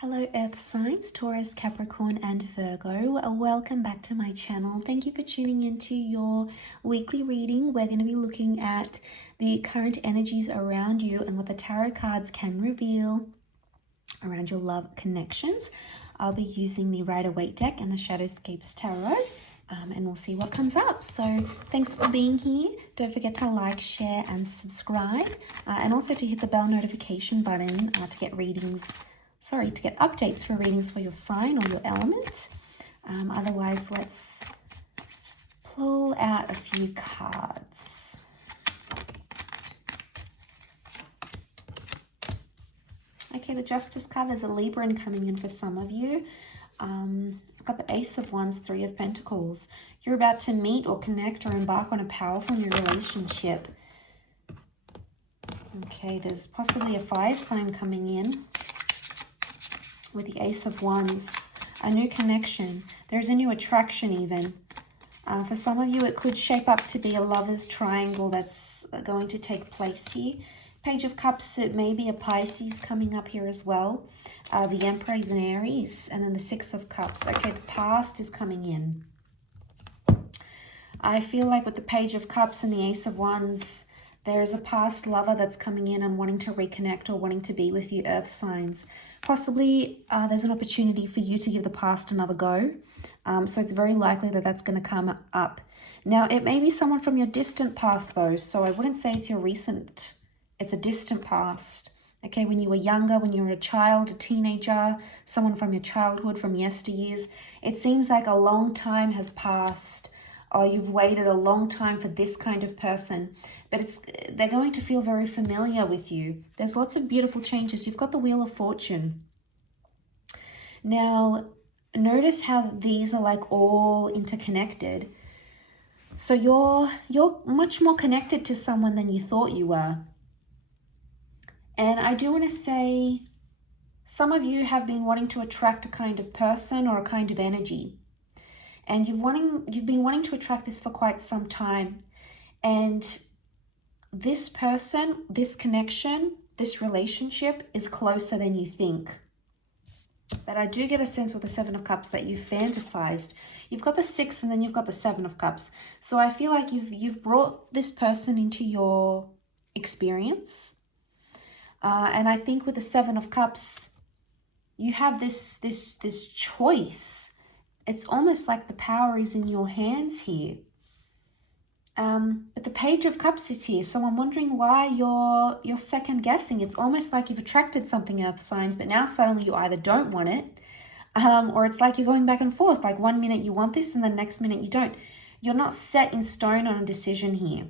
Hello Earth signs, Taurus, Capricorn and Virgo. Welcome back to my channel. Thank you for tuning into your weekly reading. We're going to be looking at the current energies around you and what the tarot cards can reveal around your love connections. I'll be using the Rider-Waite deck and the Shadowscapes Tarot. And we'll see what comes up. So thanks for being here. Don't forget to like, share and subscribe. And also to hit the bell notification button to get updates for readings for your sign or your element. Otherwise, let's pull out a few cards. Okay, the Justice card, there's a Libra coming in for some of you. I've got the Ace of Wands, Three of Pentacles. You're about to meet or connect or embark on a powerful new relationship. Okay, there's possibly a fire sign coming in with the Ace of Wands. A new connection. There's a new attraction even. For some of you, it could shape up to be a lover's triangle that's going to take place here. Page of Cups, it may be a Pisces coming up here as well. The Emperor is an Aries, and then the Six of Cups. Okay, the past is coming in. I feel like with the Page of Cups and the Ace of Wands, there is a past lover that's coming in and wanting to reconnect or wanting to be with you, Earth signs. Possibly there's an opportunity for you to give the past another go. So it's very likely that that's going to come up. Now, it may be someone from your distant past though, so I wouldn't say it's your recent. It's a distant past. Okay, when you were younger, when you were a child, a teenager, someone from your childhood, from yesteryears. It seems like a long time has passed, or you've waited a long time for this kind of person. But they're going to feel very familiar with you. There's lots of beautiful changes. You've got the Wheel of Fortune. Now, notice how these are like all interconnected. So you're much more connected to someone than you thought you were. And I do want to say, some of you have been wanting to attract a kind of person or a kind of energy. And you've been wanting to attract this for quite some time. And this person, this connection, this relationship is closer than you think. But I do get a sense with the Seven of Cups that you've fantasized. You've got the Six and then you've got the Seven of Cups. So I feel like you've brought this person into your experience. And I think with the Seven of Cups, you have this choice. It's almost like the power is in your hands here. But the Page of Cups is here, so I'm wondering why you're second guessing. It's almost like you've attracted something, Earth signs, but now suddenly you either don't want it, or it's like you're going back and forth. Like one minute you want this and the next minute you don't. You're not set in stone on a decision here.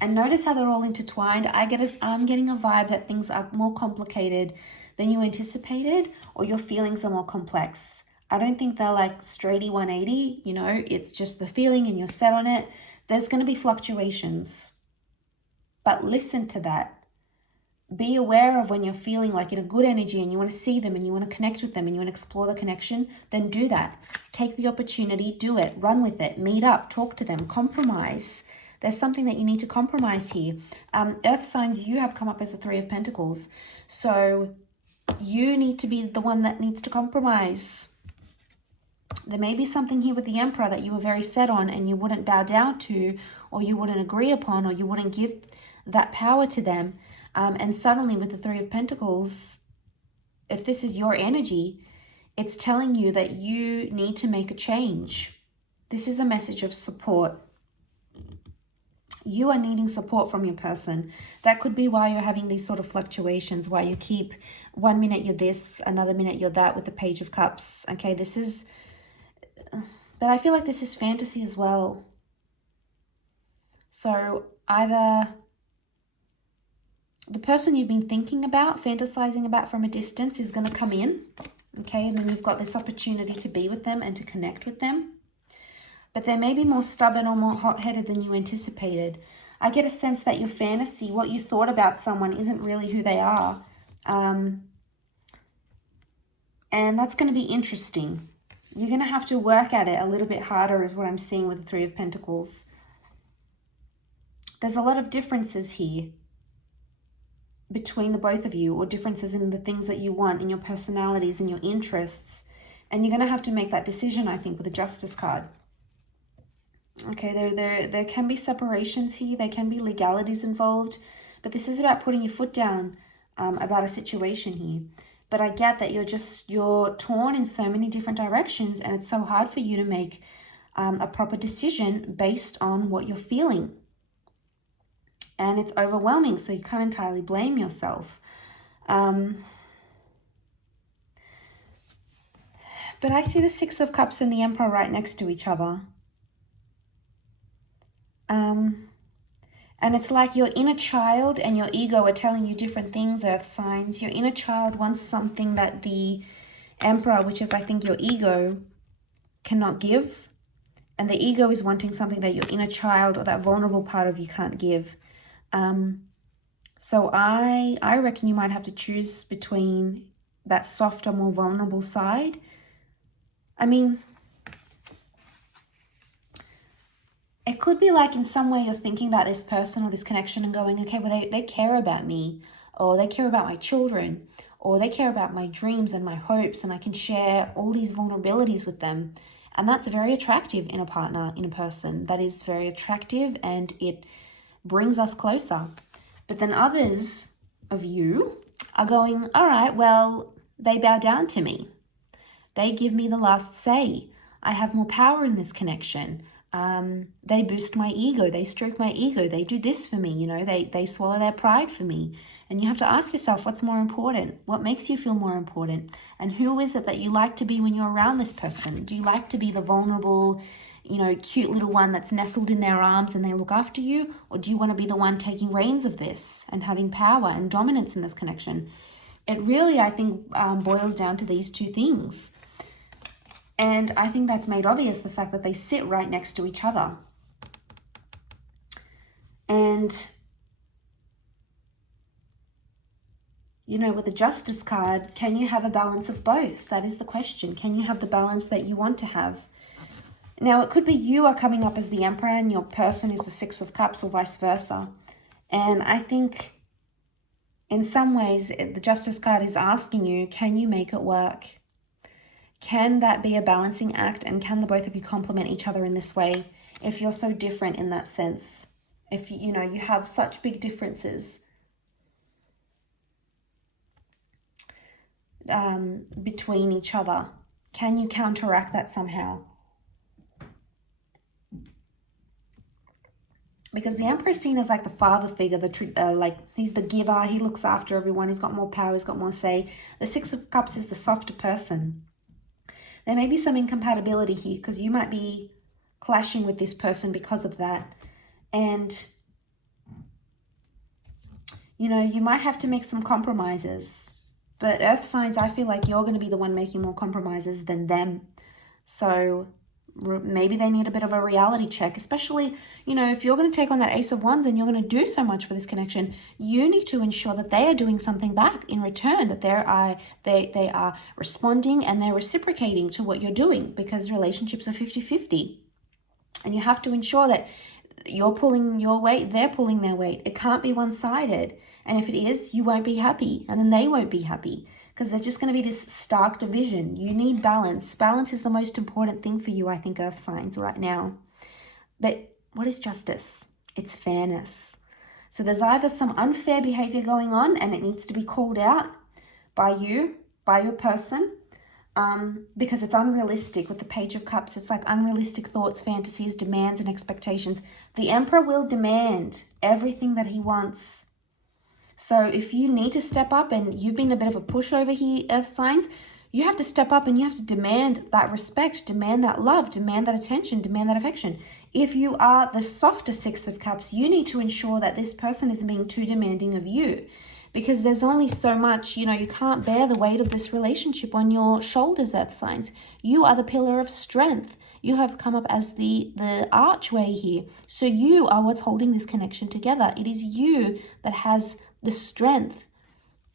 And notice how they're all intertwined. I'm getting a vibe that things are more complicated than you anticipated, or your feelings are more complex. I don't think they're like straighty 180, you know, it's just the feeling and you're set on it. There's going to be fluctuations, but listen to that. Be aware of when you're feeling like in a good energy and you want to see them and you want to connect with them and you want to explore the connection, then do that. Take the opportunity, do it, run with it, meet up, talk to them, compromise. There's something that you need to compromise here. Earth signs, you have come up as a Three of Pentacles. So you need to be the one that needs to compromise. There may be something here with the Emperor that you were very set on and you wouldn't bow down to, or you wouldn't agree upon, or you wouldn't give that power to them. And suddenly with the Three of Pentacles, if this is your energy, it's telling you that you need to make a change. This is a message of support. You are needing support from your person. That could be why you're having these sort of fluctuations, why you keep one minute you're this, another minute you're that with the Page of Cups. Okay, but I feel like this is fantasy as well. So either the person you've been thinking about, fantasizing about from a distance is going to come in. Okay, and then you've got this opportunity to be with them and to connect with them. But they may be more stubborn or more hot-headed than you anticipated. I get a sense that your fantasy, what you thought about someone, isn't really who they are. And that's going to be interesting. You're going to have to work at it a little bit harder is what I'm seeing with the Three of Pentacles. There's a lot of differences here. between the both of you, or differences in the things that you want, in your personalities and your interests. And you're going to have to make that decision, I think, with the Justice card. Okay, there can be separations here. There can be legalities involved. But this is about putting your foot down about a situation here. But I get that you're torn in so many different directions, and it's so hard for you to make a proper decision based on what you're feeling. And it's overwhelming, so you can't entirely blame yourself. But I see the Six of Cups and the Emperor right next to each other. And it's like your inner child and your ego are telling you different things, Earth signs. Your inner child wants something that the Emperor, which is, I think, your ego, cannot give. And the ego is wanting something that your inner child or that vulnerable part of you can't give. So I reckon you might have to choose between that softer, more vulnerable side. I mean, it could be like in some way you're thinking about this person or this connection and going, okay, well, they care about me, or they care about my children, or they care about my dreams and my hopes, and I can share all these vulnerabilities with them. And that's very attractive in a partner, in a person. That is very attractive, and it brings us closer. But then others of you are going, all right, well, they bow down to me. They give me the last say. I have more power in this connection. They boost my ego. They stroke my ego. They do this for me. You know, they swallow their pride for me. And you have to ask yourself, what's more important? What makes you feel more important? And who is it that you like to be when you're around this person? Do you like to be the vulnerable, cute little one that's nestled in their arms and they look after you? Or do you want to be the one taking reins of this and having power and dominance in this connection? It really, I think, boils down to these two things. And I think that's made obvious, the fact that they sit right next to each other. And, with the Justice card, can you have a balance of both? That is the question. Can you have the balance that you want to have? Now, it could be you are coming up as the Emperor and your person is the Six of Cups, or vice versa. And I think in some ways, the Justice card is asking you, can you make it work? Can that be a balancing act, and can the both of you complement each other in this way if you're so different in that sense? If, you have such big differences between each other, can you counteract that somehow? Because the Emperor is seen as like the father figure, like he's the giver, he looks after everyone, he's got more power, he's got more say. The Six of Cups is the softer person. There may be some incompatibility here because you might be clashing with this person because of that. And, you might have to make some compromises. But Earth signs, I feel like you're going to be the one making more compromises than them. So maybe they need a bit of a reality check, especially, if you're going to take on that Ace of Wands and you're going to do so much for this connection, you need to ensure that they are doing something back in return, that they are responding and they're reciprocating to what you're doing, because relationships are 50-50. And you have to ensure that you're pulling your weight, they're pulling their weight. It can't be one-sided. And if it is, you won't be happy, and then they won't be happy, because there's just going to be this stark division. You need balance. Balance is the most important thing for you, I think, Earth signs, right now. But what is justice? It's fairness. So there's either some unfair behavior going on and it needs to be called out by you, by your person, because it's unrealistic. With the Page of Cups, it's like unrealistic thoughts, fantasies, demands, and expectations. The Emperor will demand everything that he wants. So if you need to step up and you've been a bit of a pushover here, Earth signs, you have to step up and you have to demand that respect, demand that love, demand that attention, demand that affection. If you are the softer Six of Cups, you need to ensure that this person isn't being too demanding of you, because there's only so much, you can't bear the weight of this relationship on your shoulders, Earth signs. You are the pillar of strength. You have come up as the archway here. So you are what's holding this connection together. It is you that has the strength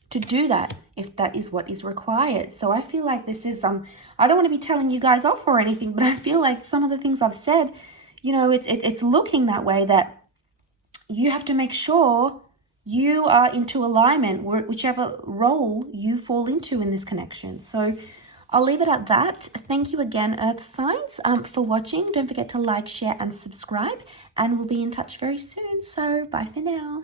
to do that, if that is what is required. So I feel like this is, I don't want to be telling you guys off or anything, but I feel like some of the things I've said, it's looking that way, that you have to make sure you are into alignment, whichever role you fall into in this connection. So I'll leave it at that. Thank you again, Earth signs, for watching. Don't forget to like, share, and subscribe, and we'll be in touch very soon. So bye for now.